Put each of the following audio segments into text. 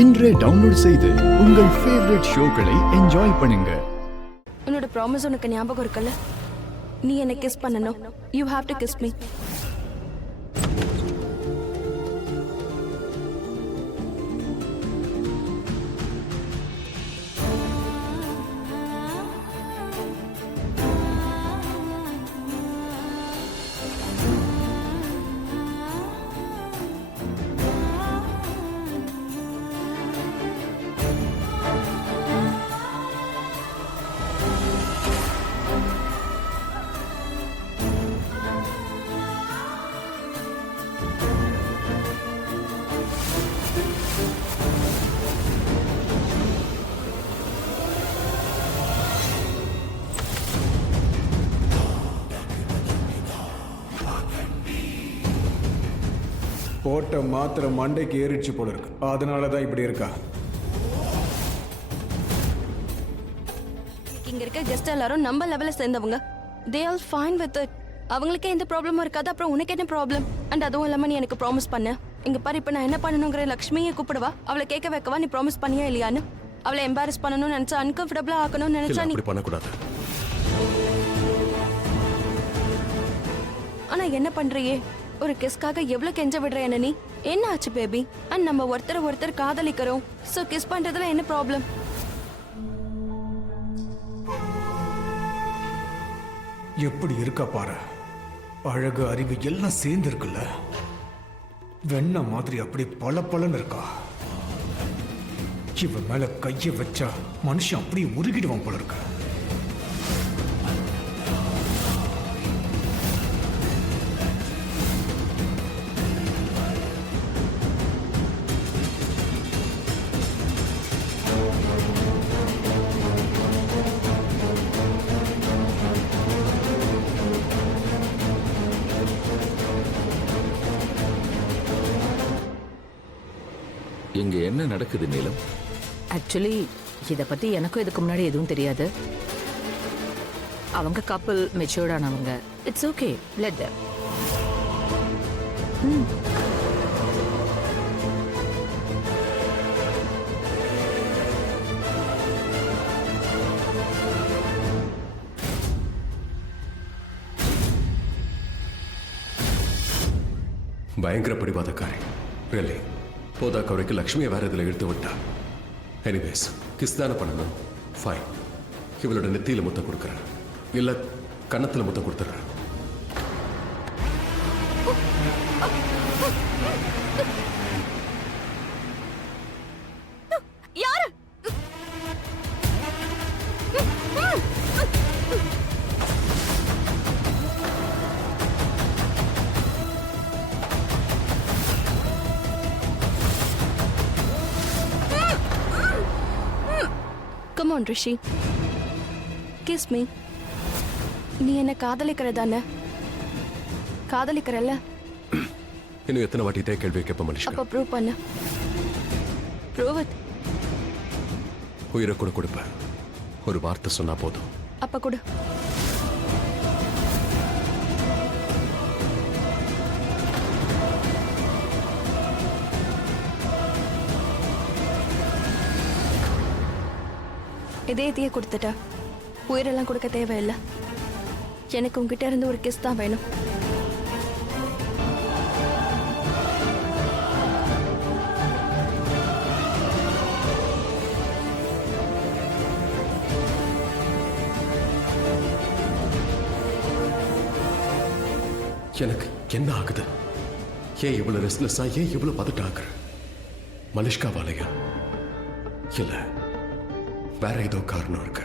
இன்றே டவுன்லோட் செய்து உங்கள் ஃபேவரட் ஷோக்களை என்ஜாய் பண்ணுங்க. உன்னோட ப்ராமிஸ் உனக்கு ஞாபகம் இருக்குல்ல? நீ என்ன கிஸ் பண்ணணும். You have to kiss me. போட்ட மாத்திரை மண்டைக்கு ஏறிடுச்சு போல இருக்கு. அதனாலதான் இப்படி இருக்கா? இங்க இருக்க கெஸ்ட் எல்லாரும் நம்ம லெவல்ல சேர்ந்தவங்க. They all fine with it. அவங்களுக்கே எந்த ப்ராப்ளமும் இருக்காது. அப்புறம் உனக்கு என்ன ப்ராப்ளம்? அண்ட் அதுவும் இல்லாம நீ எனக்கு ப்ராமிஸ் பண்ண. இங்க பாரு, இப்ப நான் என்ன பண்ணணுங்கிற லக்ஷ்மியை கூப்பிடுவா. அவளை கேட்க வைக்கவா? நீ ப்ராமிஸ் பண்ணியா இல்லையான்னு. அவளை எம்பாரஸ் பண்ணணும்னு நினைச்சா, அன்கம்ஃபர்டபுளா ஆக்கணும்னு நினைச்சா நீ பண்ணக்கூடாது. ஆனா என்ன பண்றியே? ஒரு கிஸ்காக எவ்வளவு கெஞ்ச விடுற என்ன நீ? என்ன ஆச்சு பேபி? அண்ட் நம்ம ஒருத்தர் காதலிக்கிறோம். சோ கிஸ் பண்றதுல என்ன ப்ராப்ளம்? எப்படி இருக்கா பாரு. அழகு, அறிவு எல்லாம் சேர்ந்து இருக்குல்ல. வெண்ண மாதிரி அப்படி பளபளன்னு இருக்கா. இவ மேல கைய வச்சா மனுஷன் அப்படியே உருகிடுவான் போல இருக்க. இங்க என்ன நடக்குது நீலம்? ஆக்சுவலி இதை பத்தி எனக்கும் இதுக்கு முன்னாடி எதுவும் தெரியாது. அவங்க கப்பல் மெச்சூர்டானவங்க. It's okay, let them. பயங்கர பிடிவாதக்காரி. ரியலி போதா குறைக்கு லக்ஷ்மியை வேற இதில் இழுத்து விட்டா. எனிவேஸ், கிஸ் தானே பண்ணணும். ஃபைன். இவளோட நெத்தியில முத்தம் கொடுக்குறேன், இல்ல கன்னத்துல முத்தம் கொடுத்துட்றேன். யாரு? Come on, Rishi. Kiss me. நீ என்ன காதலிக்கிறதானே? காதலிக்கிறல்ல? இன்னும் எத்தனை வாட்டி இதே கேள்வி கேட்ப மனுஷன்? அப்ப ப்ரூவ் பண்ணு. Prove it. உயிரை கூட கொடுப்பேன். ஒரு வார்த்தை சொன்னா போதும். அப்ப கொடு. இதயத்தையே கொடுத்துட்ட. உயிரெல்லாம் கொடுக்க தேவையில்லை. எனக்கு உங்ககிட்ட இருந்து ஒரு கிஸ் தான் வேணும். எனக்கு என்ன ஆகுது? ஏன் இவ்வளவு ரெஸ்ட்லெஸ்ஸா? ஏன் இவ்வளவு பதட்டம் ஆகுற? மனுஷ்கா வாலையா? இல்ல வேற ஏதோ காரணம் இருக்கு.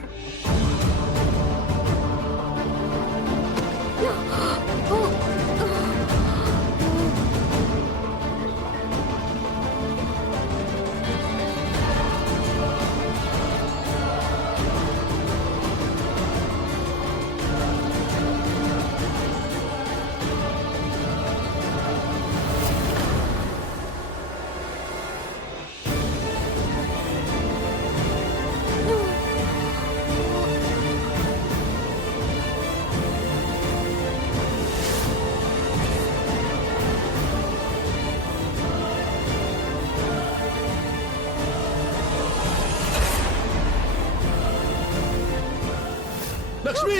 லக்ஷ்மி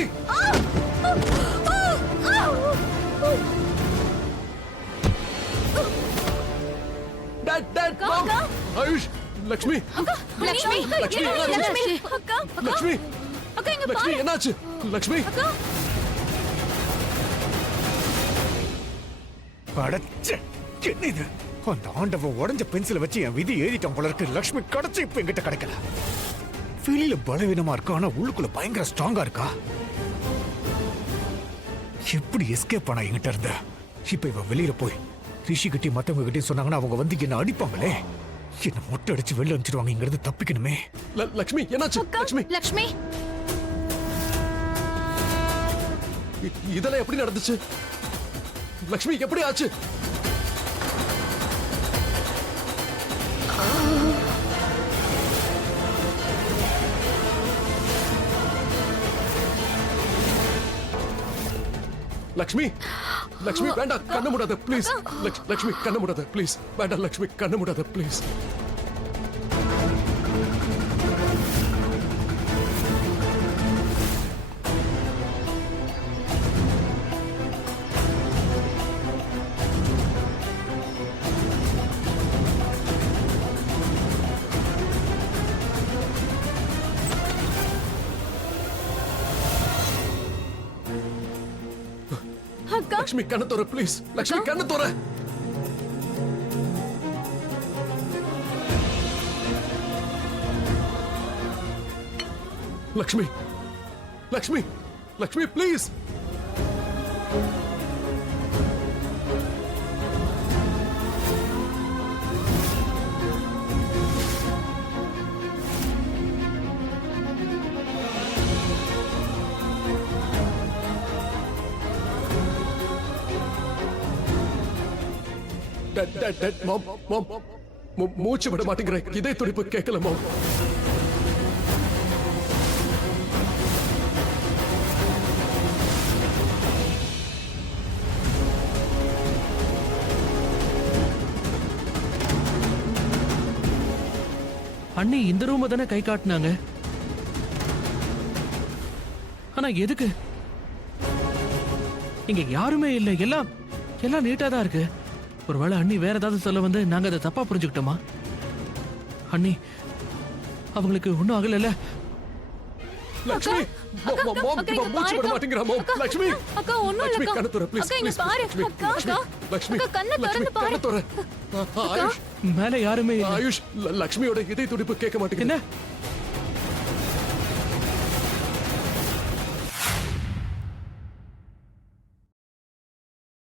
டாட் மாம் ஆயுஷ் லக்ஷ்மி லக்ஷ்மி லக்ஷ்மி லக்ஷ்மி அக்கா லக்ஷ்மி அக்கா இங்க லக்ஷ்மி என்னாச்சு லக்ஷ்மி அடச்சே, என்ன இது? அந்த ஆண்டவன் உடைஞ்ச பென்சிலை வச்சு என் விதி எழுதிட்டான் போல இருக்கு. லக்ஷ்மி கிடைச்சு இப்ப என்கிட்ட கிடைக்கல. வெளியில பலவீனமா இருக்கா, ஆனா உள்ளுக்குள்ள பயங்கர ஸ்ட்ராங்கா இருக்கா. எப்படி எஸ்கேப் ஆனா என்கிட்ட இருந்த? இப்ப இவ வெளியில போய் ரிஷி கிட்டி மத்தவங்க கிட்டயும் சொன்னாங்கன்னா அவங்க வந்து என்ன அடிப்பாங்களே. என்ன மொட்டை அடிச்சு வெளில அனுப்பிச்சிருவாங்க. இங்க இருந்து தப்பிக்கணுமே. லக்ஷ்மி என்னாச்சு லக்ஷ்மி லக்ஷ்மி இதெல்லாம் எப்படி நடந்துச்சு லக்ஷ்மி எப்படி ஆச்சு லக்ஷ்மி லக்ஷ்மி வேண்டாம் கண்ணு மூடாத ப்ளீஸ் லக்ஷ்மி கண்ணு மூடாத ப்ளீஸ் வேண்டாம் லக்ஷ்மி கண்ணு மூடாத ப்ளீஸ் லக்ஷ்மி கண்ணு தோற ப்ளீஸ் லக்ஷ்மி கண்ணு தோற லக்ஷ்மி லக்ஷ்மி லக்ஷ்மி ப்ளீஸ் மூச்சு விட மாட்டேங்கிற இதய துடிப்பு கேட்கல மாம் அண்ணி இந்த ரூம் தானே கை காட்டினாங்க. ஆனா எதுக்கு? இங்க யாருமே இல்ல. எல்லாம் எல்லாம் நீட்டா தான் இருக்கு. ஒருவேளை அண்ணி வேற ஏதாவது சொல்ல வந்து நாங்க அதை தப்பா புரிஞ்சுக்கிட்டோமா? அண்ணி அவங்களுக்கு ஒண்ணும் ஆகல. லக்ஷ்மி மூச்சு விட மாட்டேங்கிற மாம் லக்ஷ்மி அக்கா ஒண்ணும் இல்ல லக்ஷ்மி கண்ணு தோற ப்ளீஸ் அக்கா இங்க பாரு அக்கா அக்கா லக்ஷ்மி அக்கா கண்ணை திறந்து பாரு கண்ணு தோற ஆயுஷ் மேல யாருமே இல்ல. ஆயுஷ் லக்ஷ்மியோட இதய துடிப்பு கேட்க மாட்டேங்குது என்ன